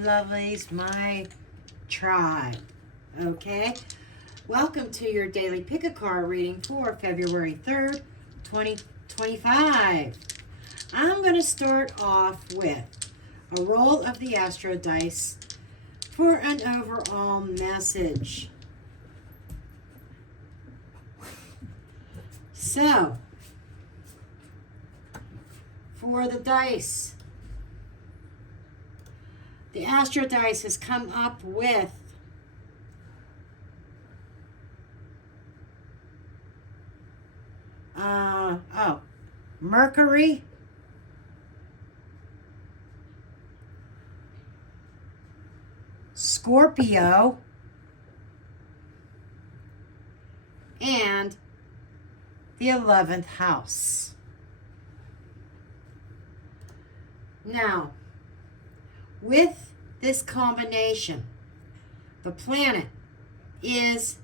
lovelies, my tribe. Okay? Welcome to your daily pick-a-card reading for February 3rd, 2025. I'm going to start off with a roll of the Astro dice for an overall message. So, for the dice, the Astro dice has come up with Mercury, Scorpio, and the 11th house. Now, with this combination, the planet is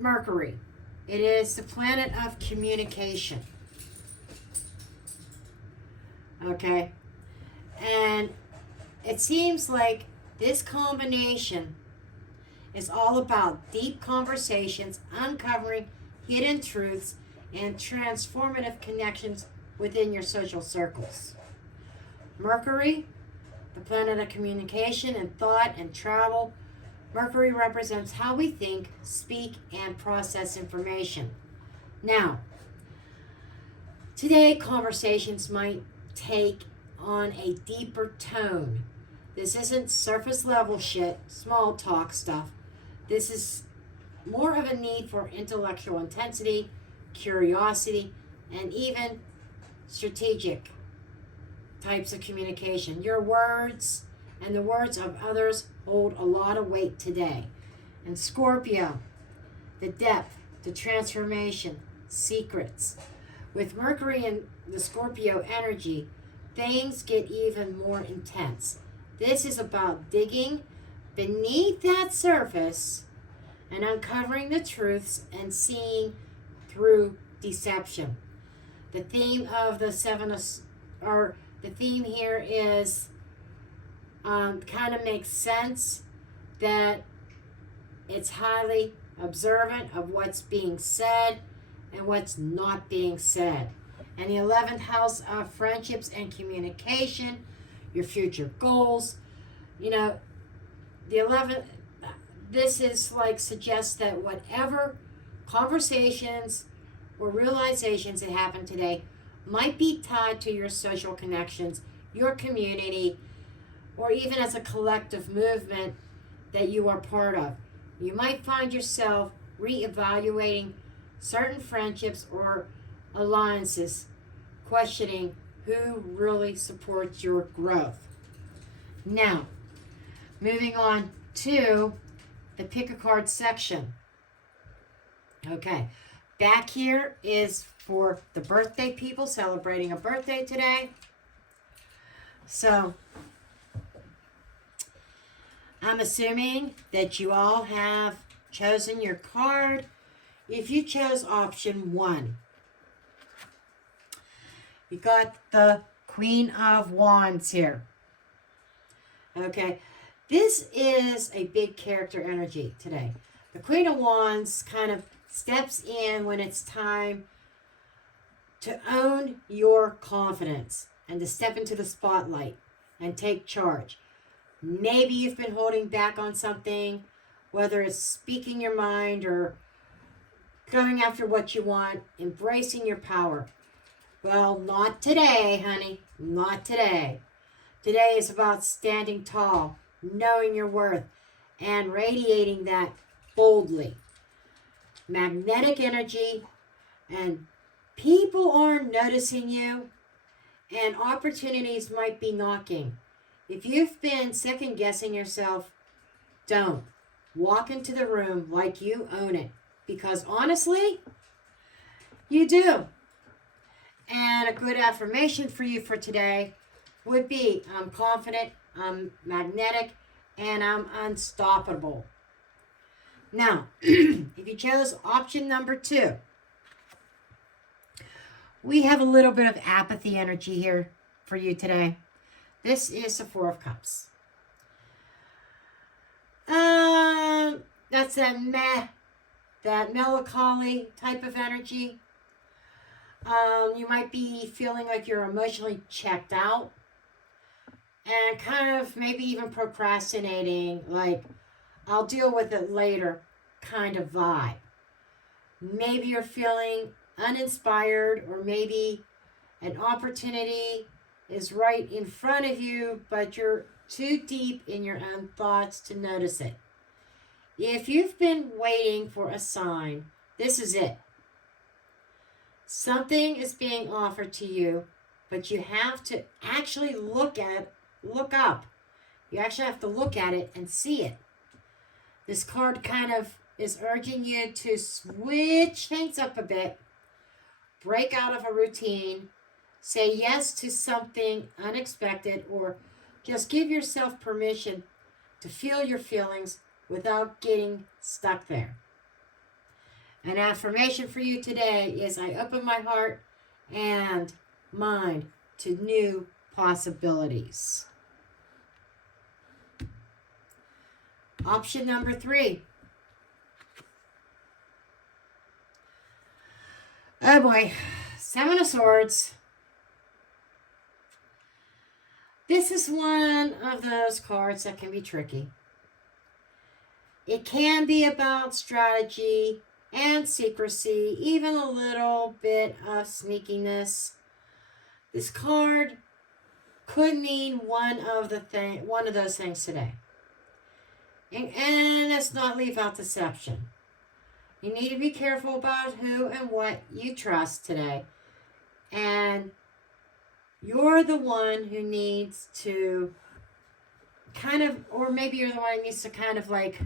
Mercury. It is the planet of communication. Okay? And it seems like this combination is all about deep conversations, uncovering hidden truths, and transformative connections within your social circles. Mercury, the planet of communication and thought and travel. Mercury represents how we think, speak, and process information. Now, today conversations might take on a deeper tone. This isn't surface level shit, small talk stuff. This is more of a need for intellectual intensity, curiosity, and even strategic types of communication. Your words and the words of others hold a lot of weight today. And Scorpio, the depth, the transformation, secrets. With Mercury and the Scorpio energy, things get even more intense. This is about digging beneath that surface and uncovering the truths and seeing through deception. The theme of the the theme here is kind of makes sense that it's highly observant of what's being said and what's not being said. And the 11th house of friendships and communication, your future goals. You know, the 11th, this is like suggests that whatever conversations or realizations that happen today might be tied to your social connections, your community, or even as a collective movement that you are part of. You might find yourself reevaluating certain friendships or alliances, questioning who really supports your growth. Now, moving on to the pick a card section. Okay, back here is for the birthday people celebrating a birthday today. So, I'm assuming that you all have chosen your card. If you chose option 1, you got the Queen of Wands here. Okay, this is a big character energy today. The Queen of Wands kind of steps in when it's time to own your confidence and to step into the spotlight and take charge. Maybe you've been holding back on something, whether it's speaking your mind or going after what you want, embracing your power. Well, not today, honey. Not today. Today is about standing tall, knowing your worth, and radiating that boldly. Magnetic energy, and people are noticing you, and opportunities might be knocking. If you've been second-guessing yourself, don't. Walk into the room like you own it, because honestly, you do. And a good affirmation for you for today would be, I'm confident, I'm magnetic, and I'm unstoppable. Now, if you chose option number 2, We have a little bit of apathy energy here for you today. This is the Four of Cups. That's that that melancholy type of energy. You might be feeling like you're emotionally checked out and kind of maybe even procrastinating, like, I'll deal with it later kind of vibe. Maybe you're feeling uninspired, or maybe an opportunity is right in front of you, but you're too deep in your own thoughts to notice it. If you've been waiting for a sign, this is it. Something is being offered to you, but you have to actually look up. You actually have to look at it and see it. This card kind of is urging you to switch things up a bit, break out of a routine, say yes to something unexpected, or just give yourself permission to feel your feelings without getting stuck there. An affirmation for you today is, I open my heart and mind to new possibilities. Option number 3. Oh boy, 7 of Swords. This is one of those cards that can be tricky. It can be about strategy and secrecy, even a little bit of sneakiness. This card could mean one of those things today. And let's not leave out deception. You need to be careful about who and what you trust today. And you're the one who needs to kind of, or maybe you're the one who needs to kind of like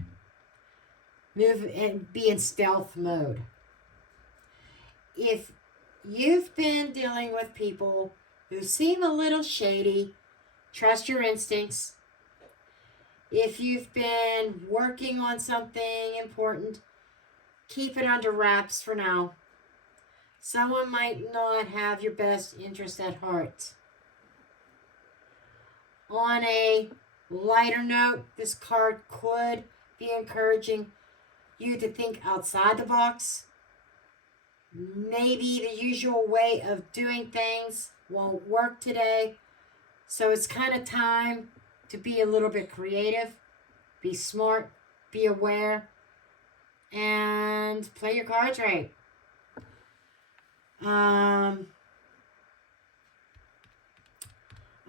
move and be in stealth mode. If you've been dealing with people who seem a little shady, trust your instincts. If you've been working on something important, keep it under wraps for now. Someone might not have your best interest at heart. On a lighter note, this card could be encouraging you to think outside the box. Maybe the usual way of doing things won't work today. So it's kind of time to be a little bit creative, be smart, be aware, and play your cards right. A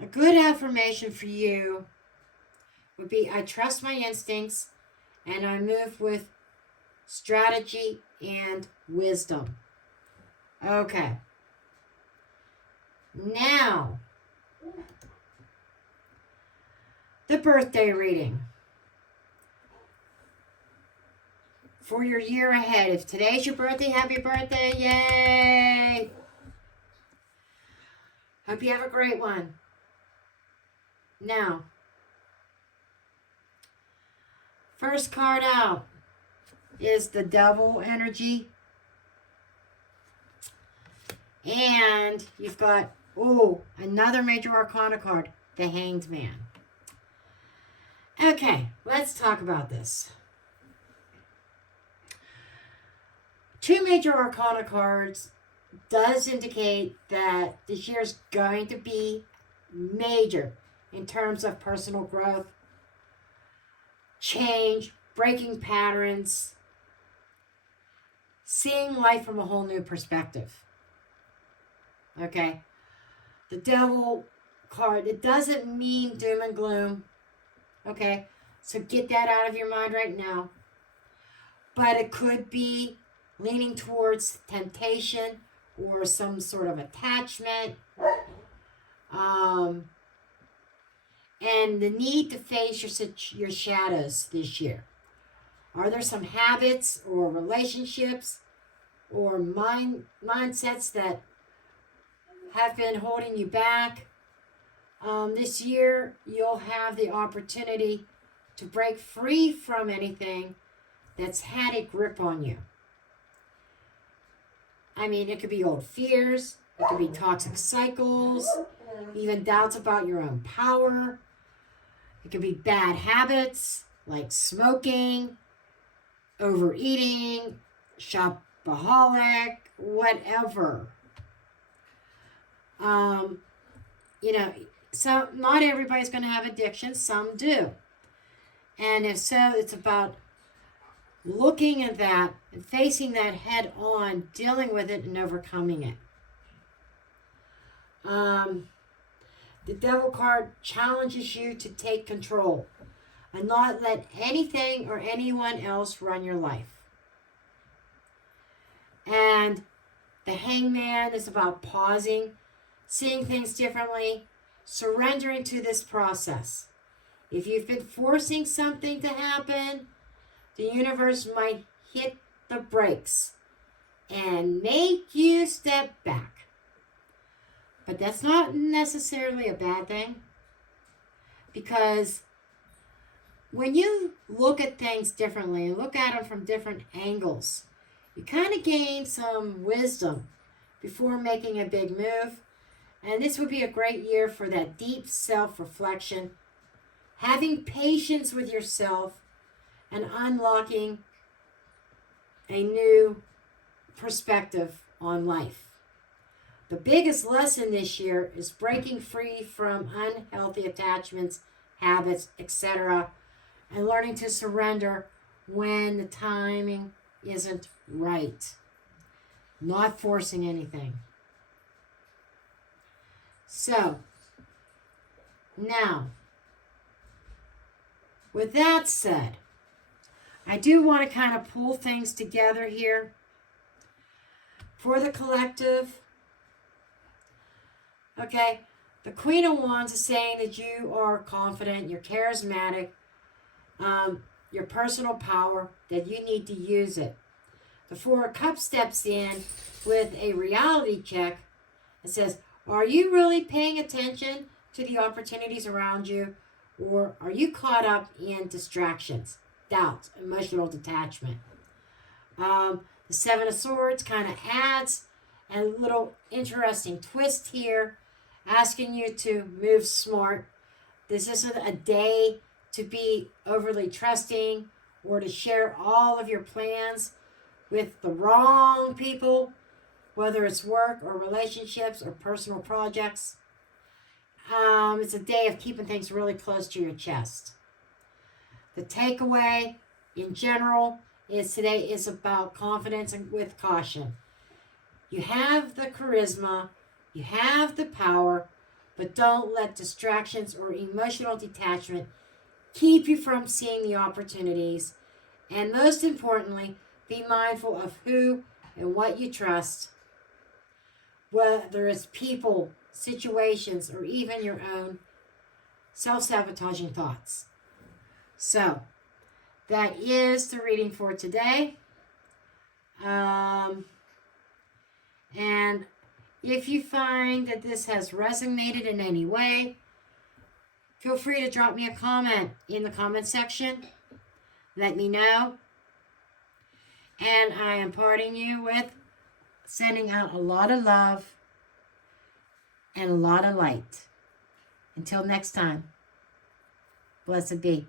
good affirmation for you would be, I trust my instincts and I move with strategy and wisdom. Okay. Now, the birthday reading for your year ahead. If today's your birthday, happy birthday. Yay! Hope you have a great one. Now, first card out is the Devil energy. And you've got, another major arcana card, the Hanged Man. Okay, let's talk about this. 2 major arcana cards does indicate that this year is going to be major in terms of personal growth, change, breaking patterns, seeing life from a whole new perspective. Okay? The Devil card, it doesn't mean doom and gloom. Okay? So get that out of your mind right now. But it could be leaning towards temptation or some sort of attachment. And the need to face your shadows this year. Are there some habits or relationships or mindsets that have been holding you back? This year, you'll have the opportunity to break free from anything that's had a grip on you. I mean, it could be old fears, It could be toxic cycles, even doubts about your own power. It could be bad habits like smoking, overeating, shopaholic, whatever. So not everybody's going to have addictions. Some do. And if so, it's about looking at that and facing that head on, dealing with it and overcoming it. The Devil card challenges you to take control and not let anything or anyone else run your life. And the Hangman is about pausing, seeing things differently, surrendering to this process. If you've been forcing something to happen, the universe might hit the brakes and make you step back. But that's not necessarily a bad thing, because when you look at things differently and look at them from different angles, you kind of gain some wisdom before making a big move. And this would be a great year for that deep self-reflection, having patience with yourself, and unlocking a new perspective on life. The biggest lesson this year is breaking free from unhealthy attachments, habits, etc., and learning to surrender when the timing isn't right. Not forcing anything. So, now, with that said, I do want to kind of pull things together here for the collective. Okay, the Queen of Wands is saying that you are confident, you're charismatic, your personal power, that you need to use it. The Four of Cups steps in with a reality check and says, are you really paying attention to the opportunities around you, or are you caught up in distractions, doubts, emotional detachment? The Seven of Swords kind of adds a little interesting twist here, asking you to move smart. This isn't a day to be overly trusting or to share all of your plans with the wrong people, whether it's work or relationships or personal projects. It's a day of keeping things really close to your chest. The takeaway in general is today is about confidence and with caution. You have the charisma, you have the power, but don't let distractions or emotional detachment keep you from seeing the opportunities. And most importantly, be mindful of who and what you trust, whether it's people, situations, or even your own self-sabotaging thoughts. So, that is the reading for today. And if you find that this has resonated in any way, feel free to drop me a comment in the comment section. Let me know. And I am parting you with sending out a lot of love and a lot of light. Until next time, blessed be.